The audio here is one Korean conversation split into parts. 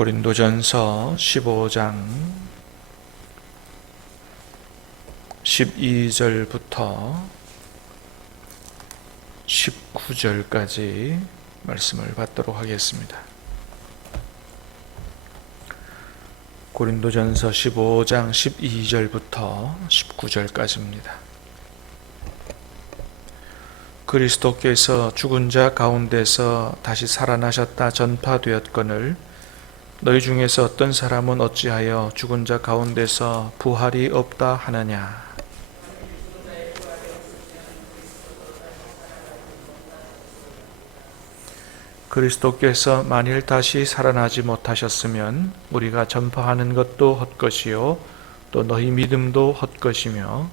고린도전서 15장 12절부터 19절까지 말씀을 받도록 하겠습니다. 고린도전서 15장 12절부터 19절까지입니다. 그리스도께서 죽은 자 가운데서 다시 살아나셨다 전파되었거늘 너희 중에서 어떤 사람은 어찌하여 죽은 자 가운데서 부활이 없다 하느냐. 그리스도께서 만일 다시 살아나지 못하셨으면 우리가 전파하는 것도 헛것이요 또 너희 믿음도 헛것이며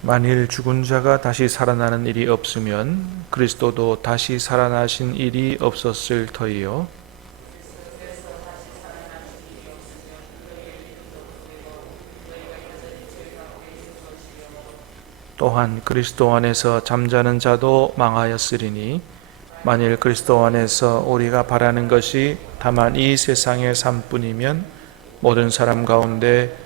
만일 죽은 자가 다시 살아나는 일이 없으면 그리스도도 다시 살아나신 일이 없었을 터이요. 또한 그리스도 안에서 잠자는 자도 망하였으리니 만일 그리스도 안에서 우리가 바라는 것이 다만 이 세상의 삶뿐이면 모든 사람 가운데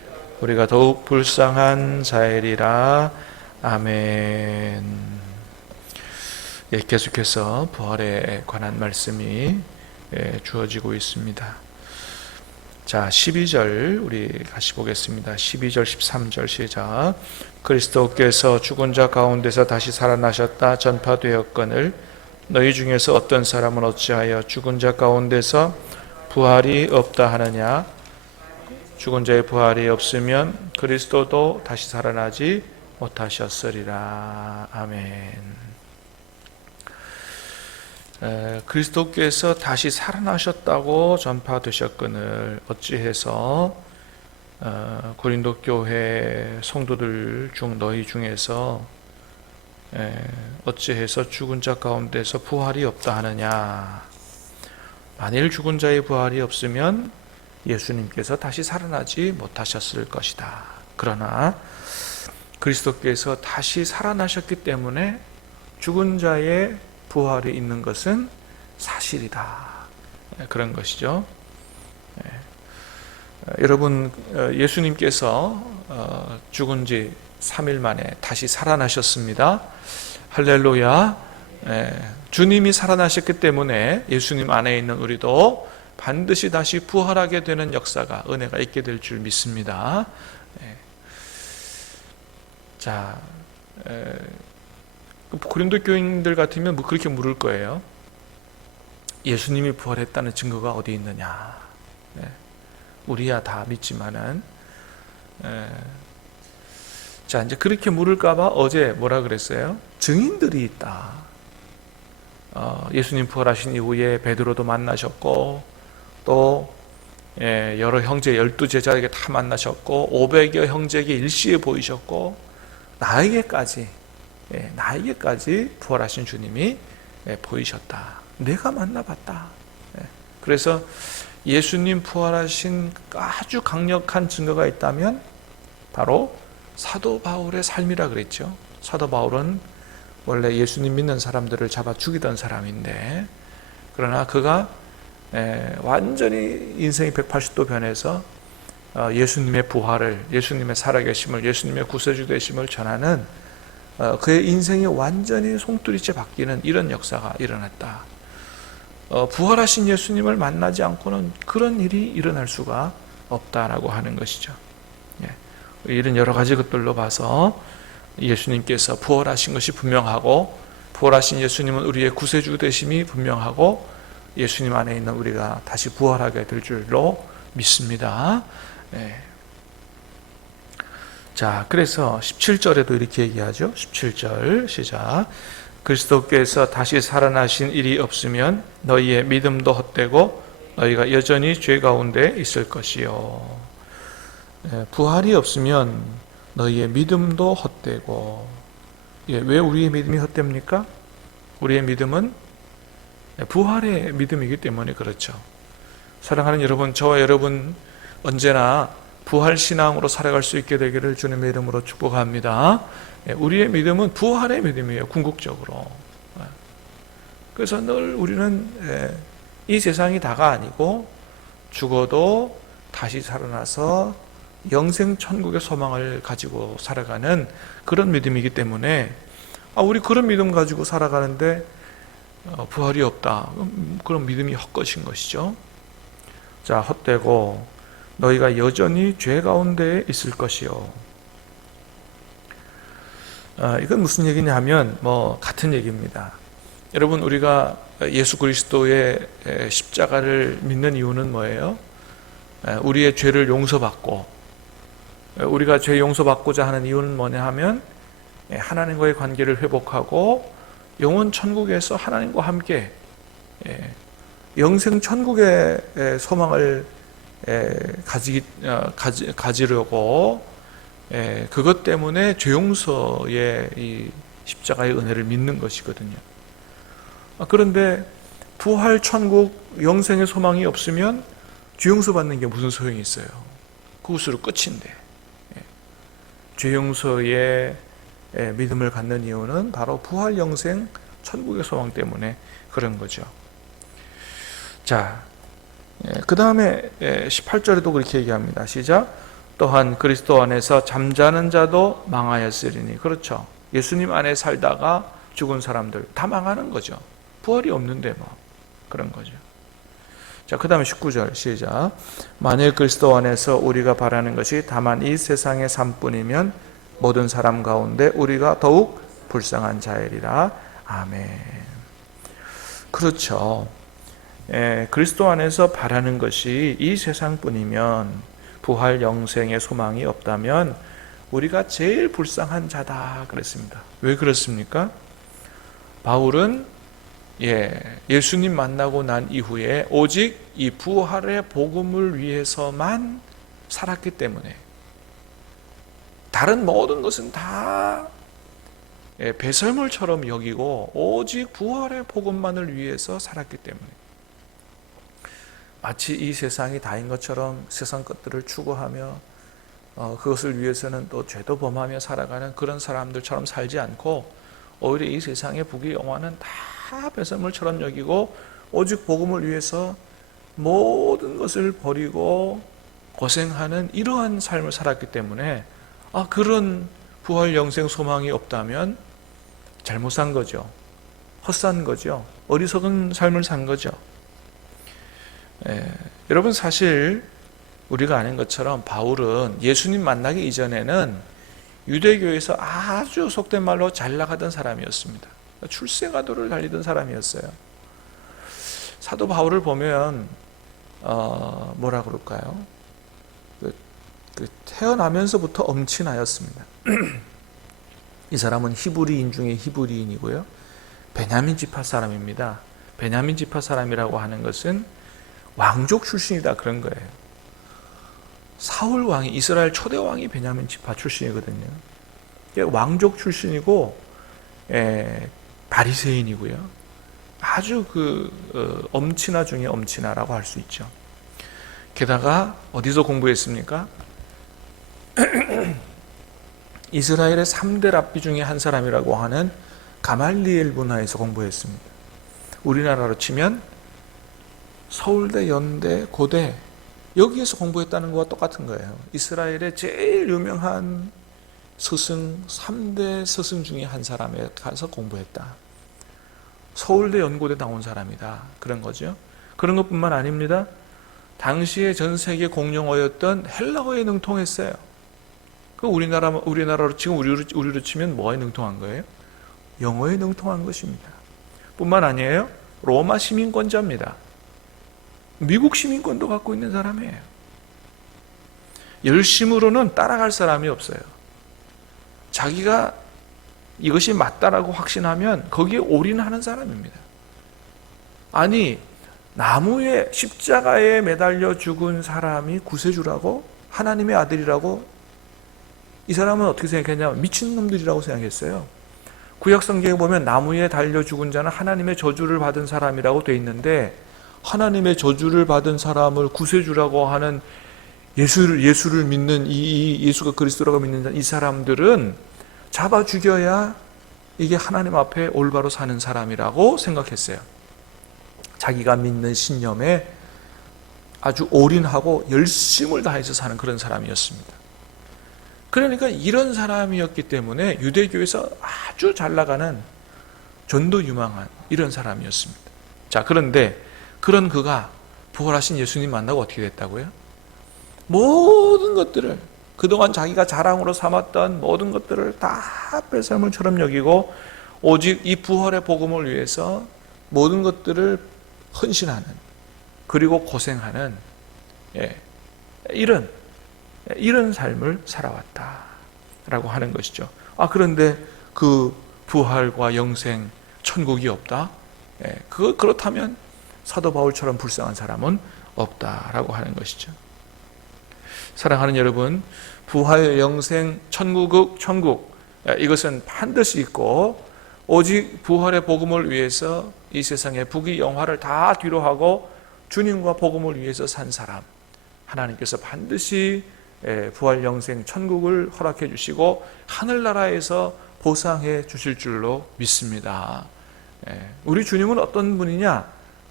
우리가 더욱 불쌍한 자이리라. 아멘. 계속해서 부활에 관한 말씀이 주어지고 있습니다. 자, 12절 우리 같이 보겠습니다. 12절 13절 시작. 그리스도께서 죽은 자 가운데서 다시 살아나셨다 전파되었거늘 너희 중에서 어떤 사람은 어찌하여 죽은 자 가운데서 부활이 없다 하느냐. 죽은 자의 부활이 없으면 그리스도도 다시 살아나지 못하셨으리라. 아멘. 그리스도께서 다시 살아나셨다고 전파되셨거늘 어찌해서 고린도 교회 성도들 중 너희 중에서 어찌해서 죽은 자 가운데서 부활이 없다 하느냐. 만일 죽은 자의 부활이 없으면 예수님께서 다시 살아나지 못하셨을 것이다. 그러나 그리스도께서 다시 살아나셨기 때문에 죽은 자의 부활이 있는 것은 사실이다. 그런 것이죠. 여러분, 예수님께서 죽은 지 3일 만에 다시 살아나셨습니다. 할렐루야. 주님이 살아나셨기 때문에 예수님 안에 있는 우리도 반드시 다시 부활하게 되는 역사가, 은혜가 있게 될 줄 믿습니다. 자, 고린도 교인들 같으면 뭐 그렇게 물을 거예요. 예수님이 부활했다는 증거가 어디 있느냐. 우리야 다 믿지만은. 자, 이제 그렇게 물을까봐 어제 뭐라 그랬어요? 증인들이 있다. 예수님 부활하신 이후에 베드로도 만나셨고, 또 여러 형제 12제자에게 다 만나셨고, 500여 형제에게 일시에 보이셨고, 나에게까지 부활하신 주님이 보이셨다. 내가 만나봤다. 그래서 예수님 부활하신 아주 강력한 증거가 있다면 바로 사도 바울의 삶이라 그랬죠. 사도 바울은 원래 예수님 믿는 사람들을 잡아 죽이던 사람인데, 그러나 그가 완전히 인생이 180도 변해서 예수님의 부활을, 예수님의 살아계심을, 예수님의 구세주 되심을 전하는 그의 인생이 완전히 송두리째 바뀌는 이런 역사가 일어났다. 부활하신 예수님을 만나지 않고는 그런 일이 일어날 수가 없다라고 하는 것이죠. 이런 여러 가지 것들로 봐서 예수님께서 부활하신 것이 분명하고, 부활하신 예수님은 우리의 구세주 되심이 분명하고, 예수님 안에 있는 우리가 다시 부활하게 될 줄로 믿습니다. 자, 그래서 17절에도 이렇게 얘기하죠. 17절 시작. 그리스도께서 다시 살아나신 일이 없으면 너희의 믿음도 헛되고 너희가 여전히 죄 가운데 있을 것이요. 부활이 없으면 너희의 믿음도 헛되고. 왜 우리의 믿음이 헛됩니까? 우리의 믿음은 부활의 믿음이기 때문에 그렇죠. 사랑하는 여러분, 저와 여러분 언제나 부활 신앙으로 살아갈 수 있게 되기를 주님의 이름으로 축복합니다. 우리의 믿음은 부활의 믿음이에요. 궁극적으로. 그래서 늘 우리는 이 세상이 다가 아니고 죽어도 다시 살아나서 영생 천국의 소망을 가지고 살아가는 그런 믿음이기 때문에 우리 그런 믿음 가지고 살아가는데 부활이 없다. 그런 믿음이 헛것인 것이죠. 자, 헛되고 너희가 여전히 죄 가운데 있을 것이요. 이건 무슨 얘기냐 하면 같은 얘기입니다. 여러분, 우리가 예수 그리스도의 십자가를 믿는 이유는 뭐예요? 우리의 죄를 용서받고, 우리가 죄 용서받고자 하는 이유는 뭐냐 하면 하나님과의 관계를 회복하고 영원 천국에서 하나님과 함께 영생 천국의 소망을 가지려고 그것 때문에 죄 용서의 이 십자가의 은혜를 믿는 것이거든요. 그런데 부활 천국 영생의 소망이 없으면 죄 용서 받는 게 무슨 소용이 있어요? 그것으로 끝인데. 죄 용서의 믿음을 갖는 이유는 바로 부활 영생 천국의 소망 때문에 그런 거죠. 자, 그 다음에 18절에도 그렇게 얘기합니다. 시작. 또한 그리스도 안에서 잠자는 자도 망하였으리니. 그렇죠. 예수님 안에 살다가 죽은 사람들 다 망하는 거죠. 부활이 없는데 그런 거죠. 자, 그 다음에 19절 시작. 만일 그리스도 안에서 우리가 바라는 것이 다만 이 세상의 삶뿐이면 모든 사람 가운데 우리가 더욱 불쌍한 자이리라. 아멘. 그렇죠. 그리스도 안에서 바라는 것이 이 세상뿐이면, 부활 영생의 소망이 없다면 우리가 제일 불쌍한 자다 그랬습니다. 왜 그렇습니까? 바울은 예수님 만나고 난 이후에 오직 이 부활의 복음을 위해서만 살았기 때문에, 다른 모든 것은 다 배설물처럼 여기고 오직 부활의 복음만을 위해서 살았기 때문에, 마치 이 세상이 다인 것처럼 세상 것들을 추구하며 그것을 위해서는 또 죄도 범하며 살아가는 그런 사람들처럼 살지 않고, 오히려 이 세상의 부귀 영화는 다 배설물처럼 여기고 오직 복음을 위해서 모든 것을 버리고 고생하는 이러한 삶을 살았기 때문에, 그런 부활 영생 소망이 없다면 잘못 산 거죠. 헛산 거죠. 어리석은 삶을 산 거죠. 여러분, 사실 우리가 아는 것처럼 바울은 예수님 만나기 이전에는 유대교에서 아주 속된 말로 잘 나가던 사람이었습니다. 출세가도를 달리던 사람이었어요. 사도 바울을 보면 뭐라 그럴까요? 태어나면서부터 엄친아였습니다. 이 사람은 히브리인 중에 히브리인이고요. 베냐민 지파 사람입니다. 베냐민 지파 사람이라고 하는 것은 왕족 출신이다 그런 거예요. 사울 왕이, 이스라엘 초대 왕이 베냐민 지파 출신이거든요. 왕족 출신이고 바리새인이고요. 아주 엄친아 중에 엄친아라고 할 수 있죠. 게다가 어디서 공부했습니까? 이스라엘의 3대 랍비 중에 한 사람이라고 하는 가말리엘 문화에서 공부했습니다. 우리나라로 치면 서울대, 연대, 고대, 여기에서 공부했다는 것과 똑같은 거예요. 이스라엘의 제일 유명한 스승, 3대 스승 중에 한 사람에 가서 공부했다. 서울대, 연고대 나온 사람이다. 그런 거죠. 그런 것뿐만 아닙니다. 당시에 전 세계 공용어였던 헬라어에 능통했어요. 그 우리나라로 지금 우리로 치면 뭐에 능통한 거예요? 영어에 능통한 것입니다. 뿐만 아니에요. 로마 시민권자입니다. 미국 시민권도 갖고 있는 사람이에요. 열심으로는 따라갈 사람이 없어요. 자기가 이것이 맞다라고 확신하면 거기에 올인하는 사람입니다. 아니, 나무에 십자가에 매달려 죽은 사람이 구세주라고? 하나님의 아들이라고? 이 사람은 어떻게 생각했냐면 미친놈들이라고 생각했어요. 구약 성경에 보면 나무에 달려 죽은 자는 하나님의 저주를 받은 사람이라고 돼 있는데, 하나님의 저주를 받은 사람을 구세주라고 하는 예수를 믿는 예수가 그리스도라고 믿는 이 사람들은 잡아 죽여야 이게 하나님 앞에 올바로 사는 사람이라고 생각했어요. 자기가 믿는 신념에 아주 올인하고 열심을 다해서 사는 그런 사람이었습니다. 그러니까 이런 사람이었기 때문에 유대교에서 아주 잘 나가는 전도 유망한 이런 사람이었습니다. 자, 그런데 그런 그가 부활하신 예수님 만나고 어떻게 됐다고요? 모든 것들을, 그동안 자기가 자랑으로 삼았던 모든 것들을 다 뺄살물처럼 여기고 오직 이 부활의 복음을 위해서 모든 것들을 헌신하는, 그리고 고생하는 이런 삶을 살아왔다라고 하는 것이죠. 그런데 그 부활과 영생, 천국이 없다? 그렇다면 사도 바울처럼 불쌍한 사람은 없다라고 하는 것이죠. 사랑하는 여러분, 부활, 영생, 천국, 이것은 반드시 있고, 오직 부활의 복음을 위해서 이 세상의 부귀 영화를 다 뒤로 하고 주님과 복음을 위해서 산 사람, 하나님께서 반드시 부활, 영생, 천국을 허락해 주시고 하늘나라에서 보상해 주실 줄로 믿습니다. 우리 주님은 어떤 분이냐?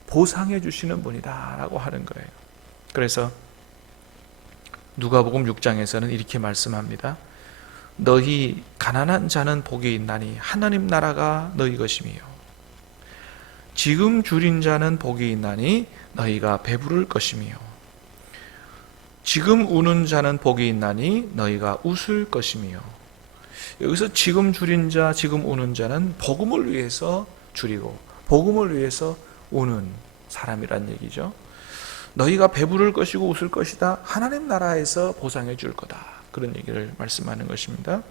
보상해 주시는 분이다라고 하는 거예요. 그래서 누가복음 6장에서는 이렇게 말씀합니다. 너희 가난한 자는 복이 있나니 하나님 나라가 너희 것이며, 지금 줄인 자는 복이 있나니 너희가 배부를 것이며, 지금 우는 자는 복이 있나니 너희가 웃을 것이며. 여기서 지금 줄인 자, 지금 우는 자는 복음을 위해서 줄이고 복음을 위해서 우는 사람이란 얘기죠. 너희가 배부를 것이고 웃을 것이다. 하나님 나라에서 보상해 줄 거다. 그런 얘기를 말씀하는 것입니다.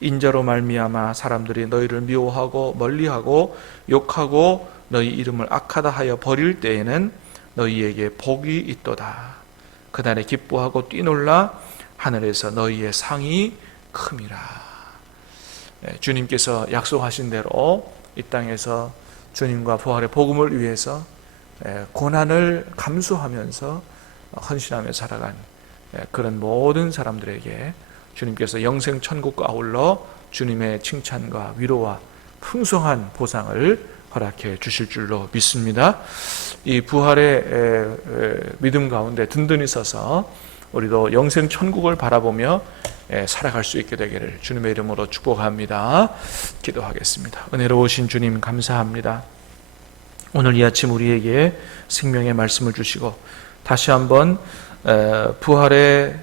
인자로 말미암아 사람들이 너희를 미워하고 멀리하고 욕하고 너희 이름을 악하다 하여 버릴 때에는 너희에게 복이 있도다. 그날에 기뻐하고 뛰놀라. 하늘에서 너희의 상이 큼이라. 주님께서 약속하신 대로 이 땅에서 주님과 부활의 복음을 위해서 고난을 감수하면서 헌신하며 살아간 그런 모든 사람들에게 주님께서 영생 천국과 아울러 주님의 칭찬과 위로와 풍성한 보상을 허락해 주실 줄로 믿습니다. 이 부활의 믿음 가운데 든든히 서서 우리도 영생 천국을 바라보며 살아갈 수 있게 되기를 주님의 이름으로 축복합니다. 기도하겠습니다. 은혜로우신 주님 감사합니다. 오늘 이 아침 우리에게 생명의 말씀을 주시고 다시 한번 부활의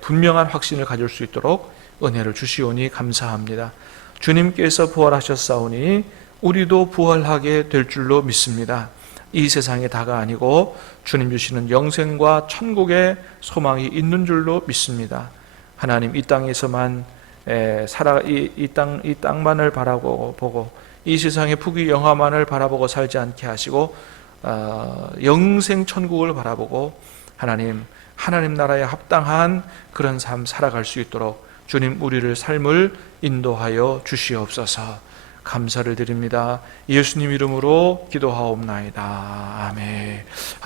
분명한 확신을 가질 수 있도록 은혜를 주시오니 감사합니다. 주님께서 부활하셨사오니 우리도 부활하게 될 줄로 믿습니다. 이 세상의 다가 아니고 주님 주시는 영생과 천국의 소망이 있는 줄로 믿습니다. 하나님, 이 땅에서만 이 땅만을 바라보고 이 세상의 부귀 영화만을 바라보고 살지 않게 하시고 영생 천국을 바라보고 하나님 나라에 합당한 그런 삶 살아갈 수 있도록 주님 우리를 삶을 인도하여 주시옵소서. 감사를 드립니다. 예수님 이름으로 기도하옵나이다. 아멘.